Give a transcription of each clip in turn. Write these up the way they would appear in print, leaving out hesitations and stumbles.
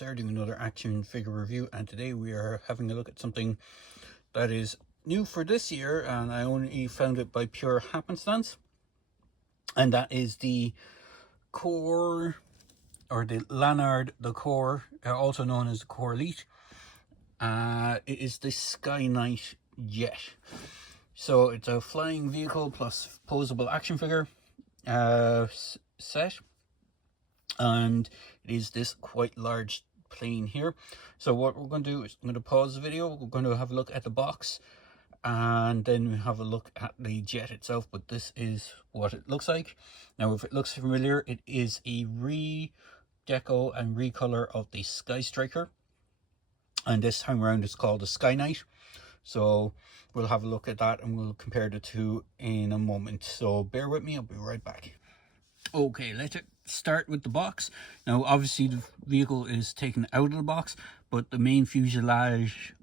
There doing another action figure review, and today we are having a look at something that is new for this year, and I only found it by pure happenstance, and that is the Corps, or the Lanard Corps, also known as the Corps Elite. It is the Sky Knight jet. So it's a flying vehicle plus posable action figure set, and it is this quite large plane here. So what we're going to do is I'm going to pause the video, we're going to have a look at the box, and then we have a look at the jet itself. But this is what it looks like. Now, if it looks familiar, it is a redeco and recolor of the Sky Striker, and this time around it's called the Sky Knight. So we'll have a look at that and we'll compare the two in a moment, so bear with me, I'll be right back. Okay, let's start with the box. Now, obviously the vehicle is taken out of the box, but the main fuselage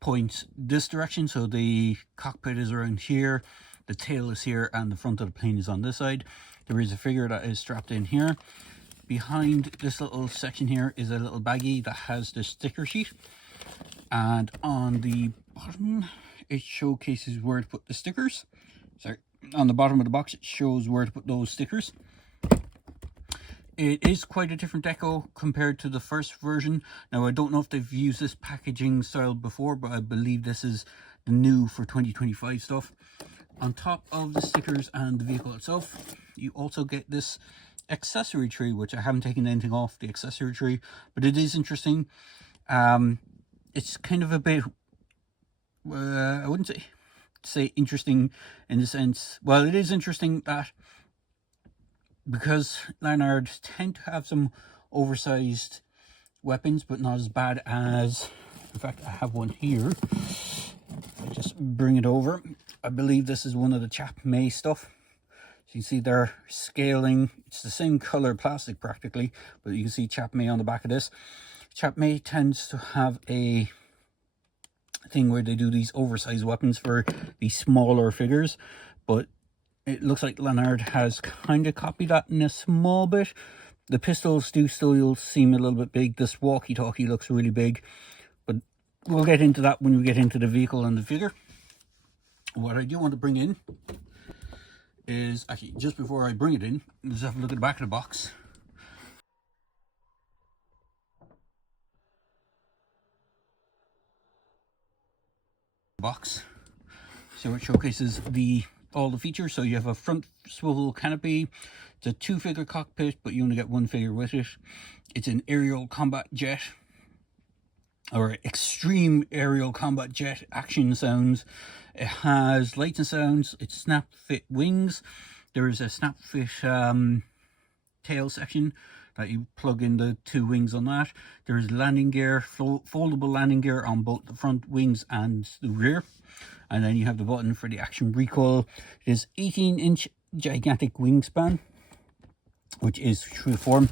points this direction. So the cockpit is around here, the tail is here, and the front of the plane is on this side. There is a figure that is strapped in here. Behind this little section here is a little baggie that has the sticker sheet, and on the bottom it showcases where to put the stickers. Sorry, on the bottom of the box it shows where to put those stickers. It is quite a different deco compared to the first version. Now, I don't know if they've used this packaging style before, but I believe this is the new for 2025 stuff. On top of the stickers and the vehicle itself, you also get this accessory tree, which I haven't taken anything off the accessory tree, but it is interesting. It's kind of a bit, I wouldn't say interesting in the sense, well, it is interesting that because Lanard tend to have some oversized weapons, but not as bad as, in fact, I have one here. I just bring it over. I believe this is one of the Chap May stuff. So you can see they're scaling. It's the same color plastic practically, but you can see Chap May on the back of this. Chap May tends to have a thing where they do these oversized weapons for these smaller figures, but it looks like Lanard has kind of copied that in a small bit. The pistols do still seem a little bit big. This walkie-talkie looks really big, but we'll get into that when we get into the vehicle and the figure. What I do want to bring in is, actually, just before I bring it in, let's have a look at the back of the box. So it showcases all the features. So you have a front swivel canopy. It's a 2-figure cockpit, but you only get 1 figure with it. It's an aerial combat jet, or extreme aerial combat jet action sounds. It has lights and sounds. It's snap fit wings. There is a snap fit tail section that you plug in the 2 wings on that. There is landing gear, foldable landing gear on both the front wings and the rear. And then you have the button for the action recoil. It is 18-inch gigantic wingspan, which is true form.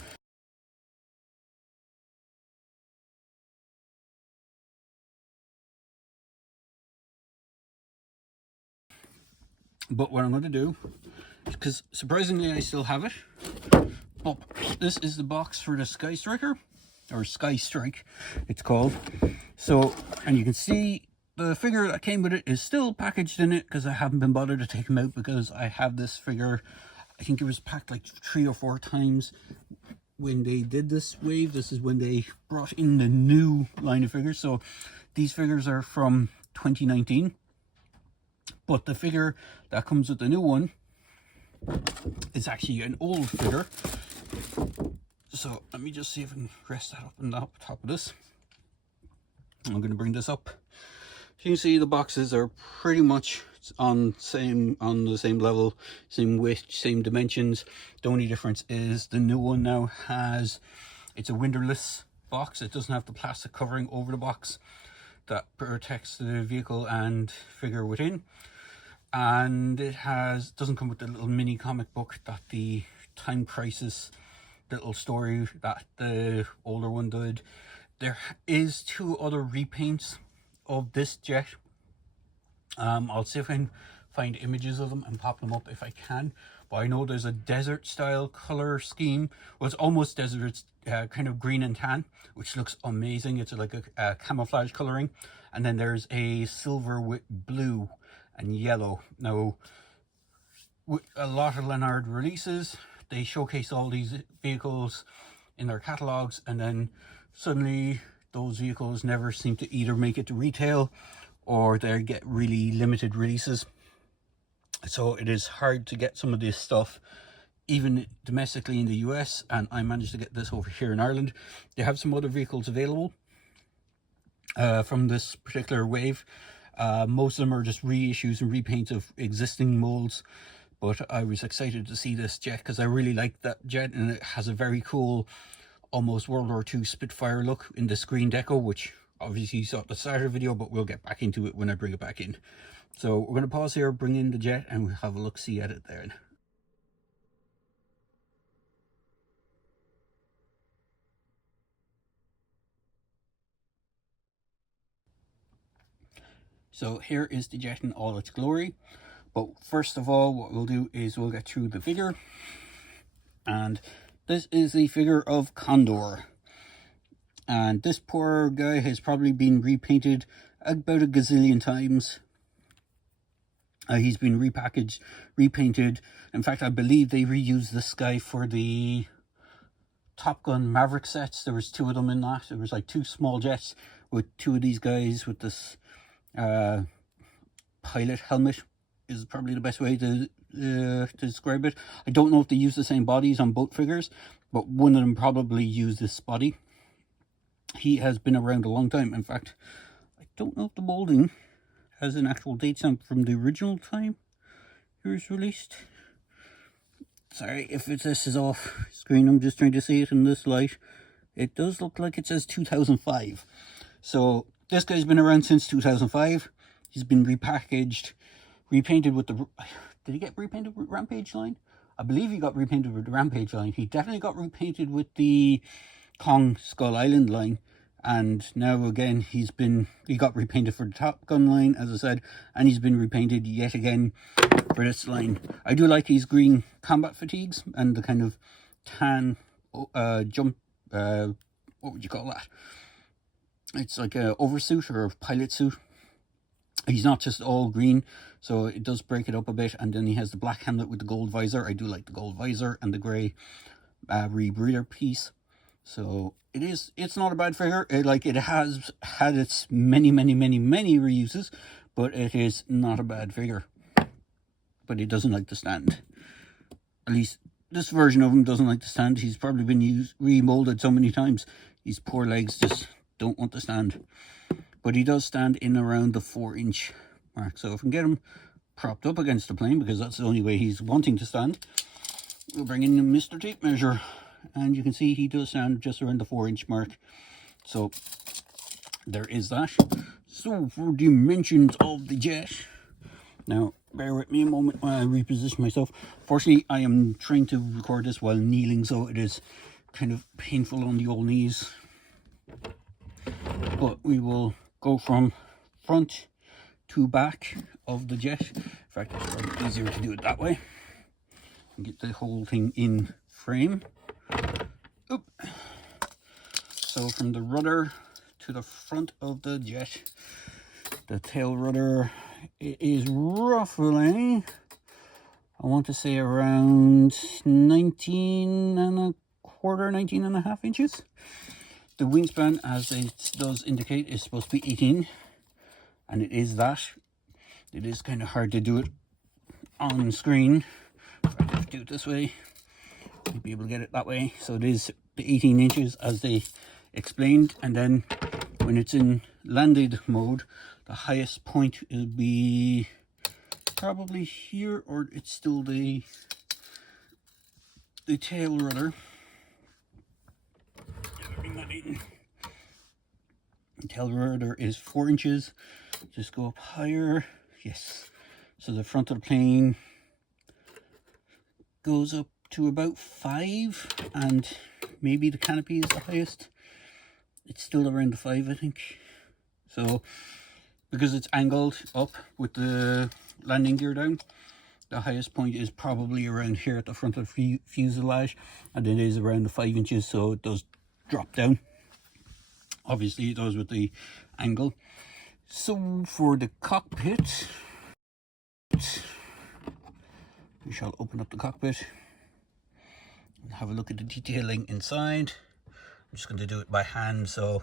But what I'm going to do, because surprisingly I still have it, this is the box for the Sky Striker, or Sky Strike it's called. So, and you can see the figure that came with it is still packaged in it, because I haven't been bothered to take them out, because I have this figure, I think it was packed like 3 or 4 times when they did this wave. This is when they brought in the new line of figures. So these figures are from 2019, but the figure that comes with the new one is actually an old figure. So let me just see if I can rest that up on the top of this. I'm going to bring this up. So you can see the boxes are pretty much on the same level, same width, same dimensions. The only difference is the new one now it's a windowless box. It doesn't have the plastic covering over the box that protects the vehicle and figure within. And it doesn't come with the little mini comic book that the Time Crisis little story that the older one did. There is 2 other repaints of this jet. I'll see if I can find images of them and pop them up if I can. But I know there's a desert style color scheme. Well, it's almost desert. It's kind of green and tan, which looks amazing. It's like a camouflage coloring. And then there's a silver with blue and yellow. Now, with a lot of Lanard releases, they showcase all these vehicles in their catalogs, and then suddenly those vehicles never seem to either make it to retail or they get really limited releases. So it is hard to get some of this stuff even domestically in the US, and I managed to get this over here in Ireland. They have some other vehicles available from this particular wave. Most of them are just reissues and repaints of existing molds, but I was excited to see this jet because I really like that jet, and it has a very cool almost World War II Spitfire look in this green deco, which obviously you saw at the start of the video, but we'll get back into it when I bring it back in. So we're going to pause here, bring in the jet, and we'll have a look-see at it there. So here is the jet in all its glory. But first of all, what we'll do is we'll get through the figure. And this is the figure of Condor. And this poor guy has probably been repainted about a gazillion times. He's been repackaged, repainted. In fact, I believe they reused this guy for the Top Gun Maverick sets. There was 2 of them in that. There was like 2 small jets with 2 of these guys with this pilot helmet is probably the best way to describe it. I don't know if they use the same bodies on both figures, but one of them probably used this body. He has been around a long time. In fact, I don't know if the molding has an actual date stamp from the original time it was released. Sorry if this is off screen, I'm just trying to see it in this light. It does look like it says 2005. So this guy's been around since 2005. He's been repackaged, repainted with the... Did he get repainted with Rampage line? I believe he got repainted with the Rampage line. He definitely got repainted with the Kong Skull Island line. And now again, he got repainted for the Top Gun line, as I said, and he's been repainted yet again for this line. I do like his green combat fatigues and the kind of tan jump, what would you call that? It's like a oversuit or a pilot suit. He's not just all green, so it does break it up a bit. And then he has the black helmet with the gold visor. I do like the gold visor and the grey rebreather piece. So it's not a bad figure. It has had its many reuses, but it is not a bad figure. But it doesn't like to stand. At least this version of him doesn't like to stand. He's probably been remolded so many times. His poor legs just don't want to stand. But he does stand in around the 4-inch mark. So if we can get him propped up against the plane, because that's the only way he's wanting to stand, we'll bring in Mr. Tape Measure. And you can see he does stand just around the 4-inch mark. So there is that. So for dimensions of the jet. Now, bear with me a moment while I reposition myself. Fortunately, I am trying to record this while kneeling, so it is kind of painful on the old knees. But we will go from front to back of the jet. In fact, it's probably easier to do it that way. And get the whole thing in frame. Oop. So from the rudder to the front of the jet, the tail rudder, it is roughly, I want to say around 19 and a half inches. The wingspan, as it does indicate, is supposed to be 18, and it is that. It is kind of hard to do it on screen. If I just do it this way, you'll be able to get it that way. So it is the 18 inches as they explained, and then when it's in landed mode, the highest point will be probably here, or it's still the tail rudder. The tail rudder is 4 inches. Just go up higher. Yes. So the front of the plane goes up to about 5, and maybe the canopy is the highest. it's still around the 5, I think. So because it's angled up with the landing gear down, the highest point is probably around here at the front of the fuselage, and it is around the 5 inches, so it does drop down. Obviously it does with the angle. So for the cockpit, we shall open up the cockpit and have a look at the detailing inside. I'm just going to do it by hand, so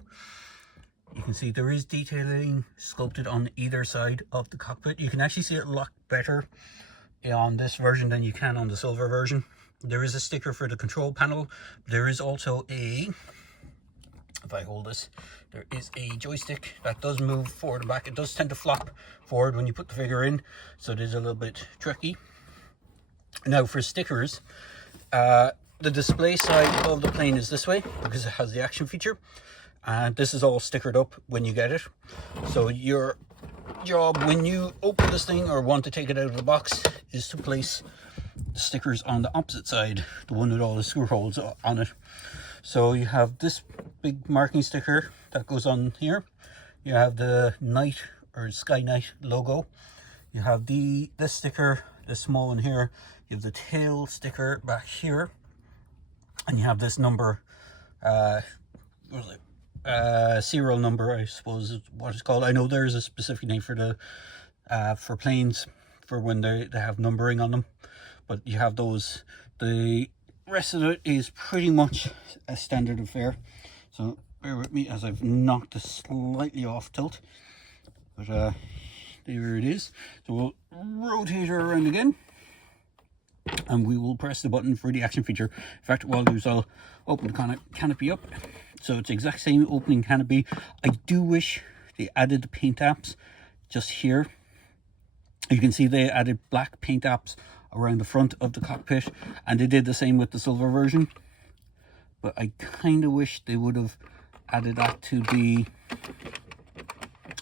you can see there is detailing sculpted on either side of the cockpit. You can actually see it a lot better on this version than you can on the silver version. There is a sticker for the control panel. There is also a, if I hold this, there is a joystick that does move forward and back. It does tend to flop forward when you put the figure in, so it is a little bit tricky. Now for stickers, the display side of the plane is this way because it has the action feature, and this is all stickered up when you get it. So your job when you open this thing or want to take it out of the box is to place the stickers on the opposite side, the one with all the screw holes on it. So you have this big marking sticker that goes on here. You have the night or sky night logo. You have this sticker, the small one here. You have the tail sticker back here, and you have this number, what was it? Serial number, I suppose is what it's called. I know there's a specific name for the for planes for when they have numbering on them, but you have those. The rest of it is pretty much a standard affair, so bear with me as I've knocked this slightly off tilt, but there it is. So we'll rotate her around again, and we will press the button for the action feature. In fact, what I'll do is I'll open the canopy up. So it's the exact same opening canopy. I do wish they added the paint apps just here. You can see they added black paint apps around the front of the cockpit, and they did the same with the silver version. But I kind of wish they would have added that to the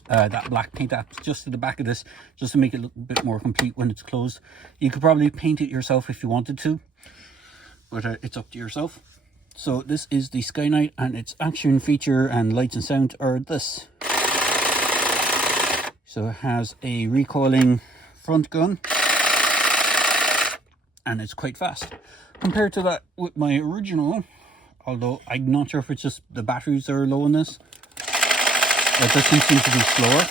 that black paint apps just to the back of this, just to make it look a bit more complete when it's closed. You could probably paint it yourself if you wanted to, but it's up to yourself. So this is the Skynight, and its action feature and lights and sound are this. So it has a recoiling front gun, and it's quite fast compared to that with my original, although I'm not sure if it's just the batteries that are low in this. It doesn't seem to be slower.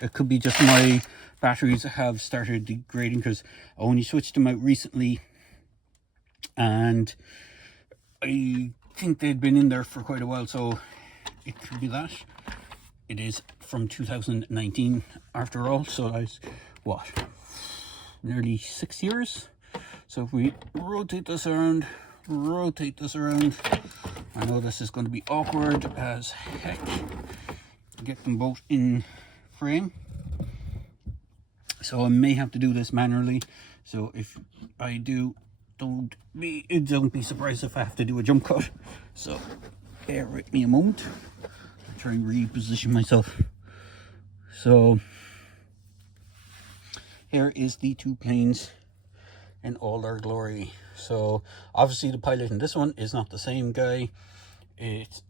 It could be just my batteries have started degrading because I only switched them out recently, and I think they'd been in there for quite a while, so it could be that. It is from 2019 after all, so that's what, nearly 6 years. So if we rotate this around, I know this is going to be awkward as heck. Get them both in frame, so I may have to do this manually. So if I do, don't be surprised if I have to do a jump cut. So bear with me a moment. I'll try and reposition myself. So here is the two planes in all their glory. So obviously the pilot in this one is not the same guy. It's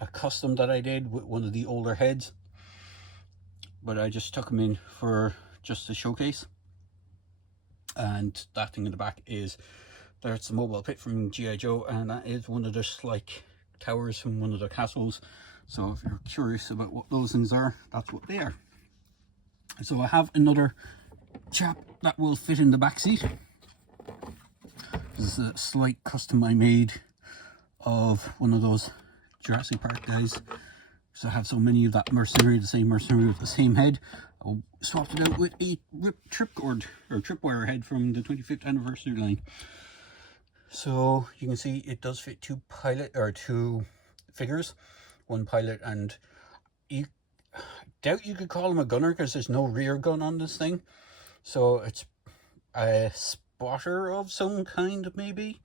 a custom that I did with one of the older heads, but I just took him in for just a showcase. And that thing in the back is, there's the mobile pit from G.I. Joe, and that is one of the like towers from one of the castles. So if you're curious about what those things are, that's what they are. So I have another chap that will fit in the back seat. This is a slight custom I made of one of those Jurassic Park guys. So I have so many of that mercenary, the same mercenary with the same head. I swapped it out with a ripped tripcord or tripwire head from the 25th anniversary line. So you can see it does fit two figures, one pilot, and you doubt you could call him a gunner because there's no rear gun on this thing. So it's a spotter of some kind, maybe.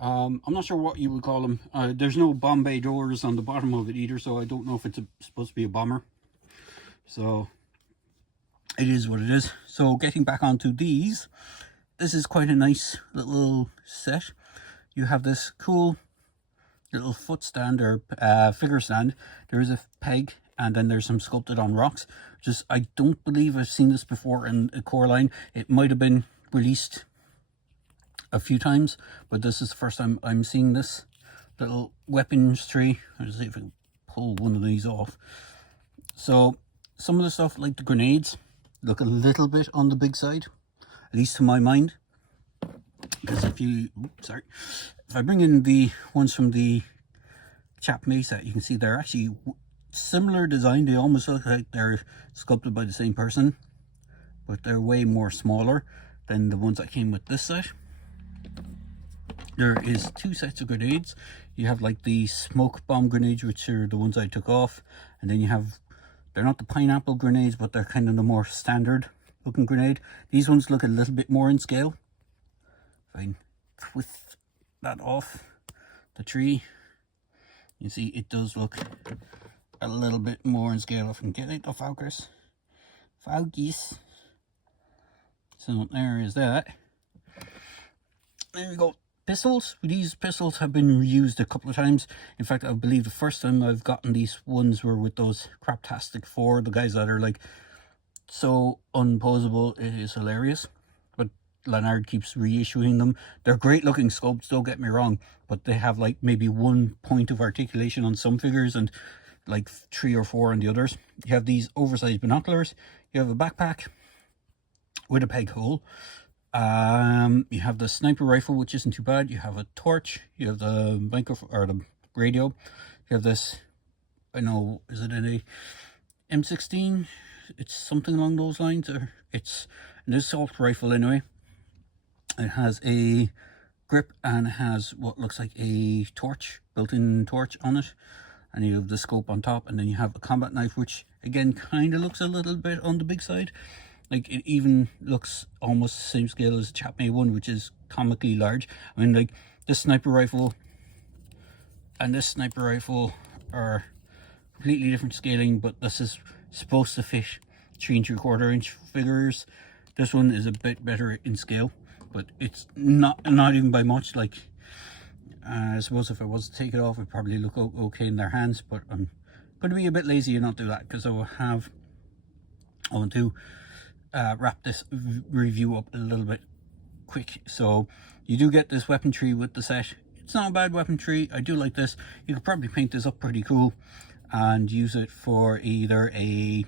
I'm not sure what you would call them. There's no bomb bay doors on the bottom of it either, so I don't know if it's supposed to be a bomber. So it is what it is. So getting back onto these, this is quite a nice little set. You have this cool little foot stand or figure stand. There is a peg, and then there's some sculpted on rocks. Just, I don't believe I've seen this before in a core line. It might have been released a few times, but this is the first time I'm seeing this little weapons tree. Let's see if I can pull one of these off. So some of the stuff, like the grenades, look a little bit on the big side, at least to my mind. Because if I bring in the ones from the Chap Mesa, you can see they're actually similar design. They almost look like they're sculpted by the same person, but they're way more smaller than the ones that came with this set. There is 2 sets of grenades. You have like the smoke bomb grenades, which are the ones I took off, and then you have, they're not the pineapple grenades, but they're kind of the more standard looking grenade. These ones look a little bit more in scale. If I can twist that off the tree, you see it does look a little bit more in scale. If I can get it, the focus. So there is that. There we go. Pistols. These pistols have been reused a couple of times. In fact, I believe the first time I've gotten these ones were with those Craptastic 4, the guys that are like so unposable, it is hilarious. But Lanard keeps reissuing them. They're great looking sculpts, don't get me wrong, but they have like maybe 1 point of articulation on some figures and like 3 or 4 on the others. You have these oversized binoculars. You have a backpack with a peg hole. You have the sniper rifle, which isn't too bad. You have a torch. You have the microphone or the radio. You have this, I know, is it an M16? It's something along those lines, or it's an assault rifle anyway. It has a grip and it has what looks like a torch, built-in torch on it, and you have the scope on top, and then you have a combat knife, which again kind of looks a little bit on the big side. Like, it even looks almost the same scale as the Chap May one, which is comically large. I mean, like, this sniper rifle and this sniper rifle are completely different scaling, but this is supposed to fit 3 3/4 inch figures. This one is a bit better in scale, but it's not even by much. Like, I suppose if I was to take it off, it'd probably look okay in their hands, but I'm going to be a bit lazy and not do that, because I want to wrap this review up a little bit quick. So you do get this weapon tree with the set. It's not a bad weapon tree. I do like this. You could probably paint this up pretty cool and use it for either the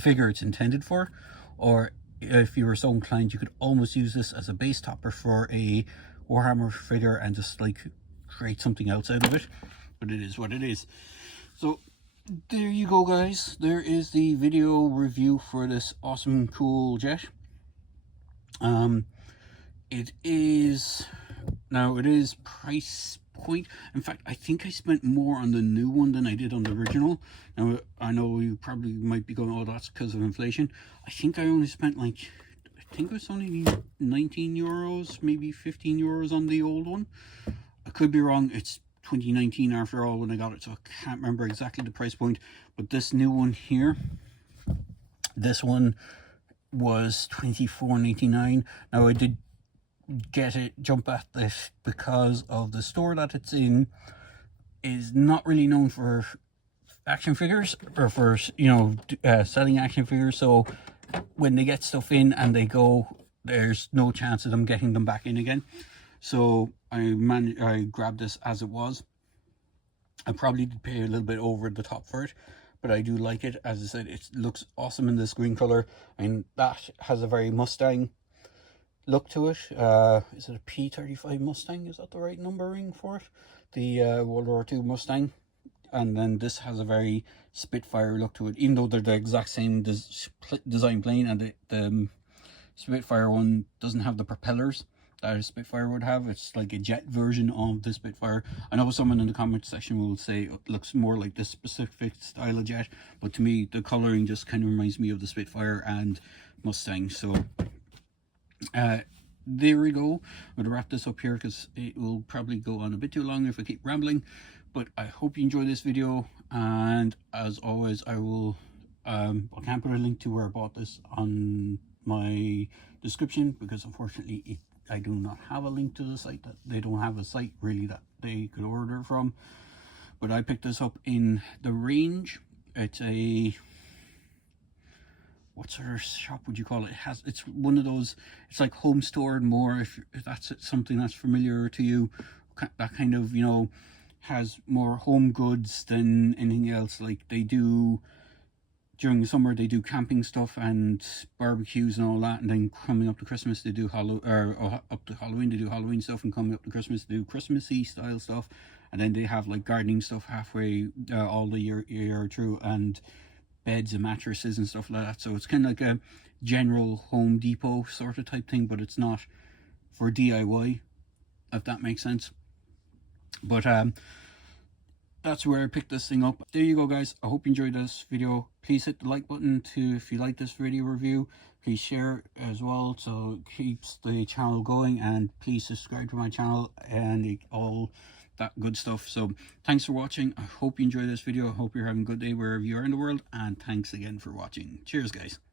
figure it's intended for, or if you were so inclined, you could almost use this as a base topper for a Warhammer figure and just like create something else out of it. But it is what it is. So there you go, guys. There is the video review for this awesome cool jet. It is price point. In fact, I think I spent more on the new one than I did on the original. Now, I know you probably might be going, oh, that's because of inflation. I think I only spent like, I think it was only 19 euros, maybe 15 euros on the old one. I could be wrong. It's 2019 after all when I got it, so I can't remember exactly the price point. But this new one here, this one was $24.99. Now, I did jump at this because of the store that it's in is not really known for action figures, or for, you know, selling action figures. So when they get stuff in and they go, there's no chance of them getting them back in again. So I grabbed this as it was. I probably did pay a little bit over the top for it, but I do like it. As I said, it looks awesome in this green color. I mean, that has a very Mustang look to it. Is it a P35 Mustang? Is that the right numbering for it? The World War II Mustang. And then this has a very Spitfire look to it, even though they're the exact same design plane, and the Spitfire one doesn't have the propellers that a Spitfire would have. It's like a jet version of the Spitfire. I know someone in the comment section will say it looks more like this specific style of jet, but to me the coloring just kind of reminds me of the Spitfire and Mustang. So there we go. I'm going to wrap this up here because it will probably go on a bit too long if I keep rambling. But I hope you enjoyed this video, and as always, I will I can't put a link to where I bought this on my description, because unfortunately I do not have a link to the site. That they don't have a site really that they could order from. But I picked this up in the Range. It's a, what sort of shop would you call it? It's one of those, it's like Home Store and More, if that's something that's familiar to you. That kind of, you know, has more home goods than anything else. Like they do, during the summer they do camping stuff and barbecues and all that, and then coming up to Christmas they do up to Halloween they do Halloween stuff, and coming up to Christmas they do Christmassy style stuff, and then they have like gardening stuff halfway all the year through, and beds and mattresses and stuff like that. So it's kind of like a general Home Depot sort of type thing, but it's not for DIY, if that makes sense. But that's where I picked this thing up. There you go, guys. I hope you enjoyed this video. Please hit the like button if you like this video review. Please share as well, so it keeps the channel going, and please subscribe to my channel and all that good stuff. So thanks for watching. I hope you enjoyed this video. I hope you're having a good day wherever you are in the world, and thanks again for watching. Cheers, guys.